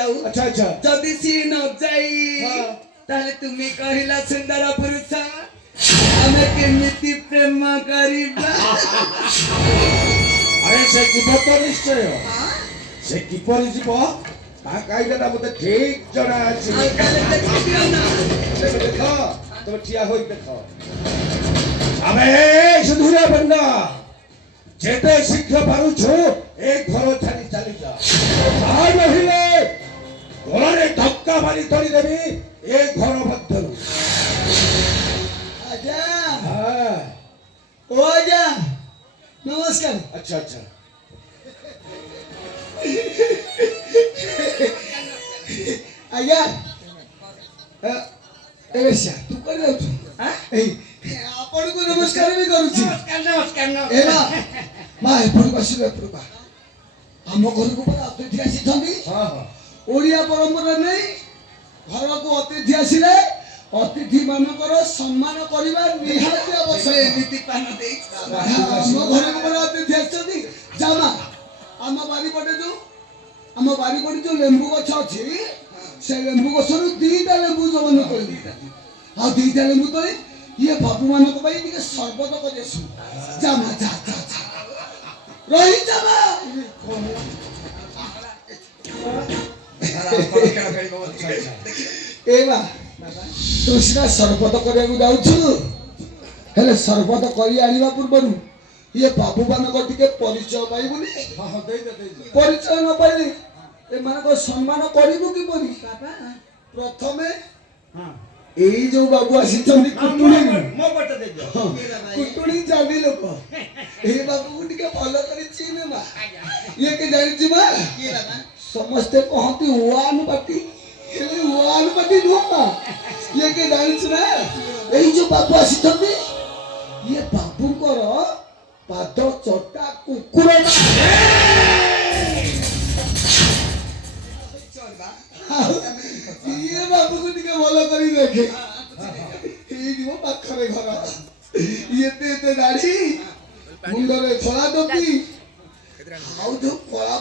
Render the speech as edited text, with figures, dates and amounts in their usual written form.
जाऊ अच्छा अच्छा जदि सी न जाई ताले तुमी कहिला सुंदर पुरुष आमे केमिति प्रेम करिबा अरे से जीव तो निश्चय से किपर जीव ता कायदा मते ठीक जणा अछि काले देखियो ना देखो तुम ठिया होई देखो अबे सुधुरा बंदा जेते शीघ्र पारू छु एक घर छाड़ी चली जा आय नहिले गोलारे धक्का मारी तोड़ी देबी एक घर मध्यरु आजा हां ओ आजा नमस्कार अच्छा अच्छा आजा एवेशा तू कर जाऊ हां आपण को नमस्कार भी करू छी नमस्कार एला मा एपड़ बसिले एपड़ हम घर को पर अतिथि आसी थंदी हां हां ओडिया परंपरा नै घर को अतिथि आसीले अतिथि मानकर सम्मान करिबा निहाती आवश्यक नीति पान देई हम घर को पर अतिथि आछथि जामा हम बारी पटे जो हम बारी पटे जो लेंबू गछ अछि से लेंबू गछरु दीटा लेंबू जवन करि आ दीटा लेंबू तो ये बाबू मानक भाई टिके सर्बत करेसु जामा जा जा जा रही जामा एवा तू सिना सर्बत करिया जाउछु हेले सर्बत करी आनिबा पूर्वरु ये बाबू मानक टिके परिचय पाई बोली हां दे दे परिचय न पाइली ए मानक सम्मान करिबु कि बोली बाबा प्रथमे हां एई जो बाबू आसीचंदी कुटुणी मो पट दे जो कुटुणी जानी लोक ए बाबू को टिके फॉलो करी चिने मा ये के जानि छी मा के बाबा समस्त कहती वन पार्टी वन पार्टी नो ये के जानि छी ना एई जो बाबू आसीचंदी ये बाबू कर पाद चटा कुकुर ये बाबू को टिके भलो करी देखे ए दिवो पाखरे घर ये ते दाढ़ी मुंडरे छोड़ा टोपी आउ जो कला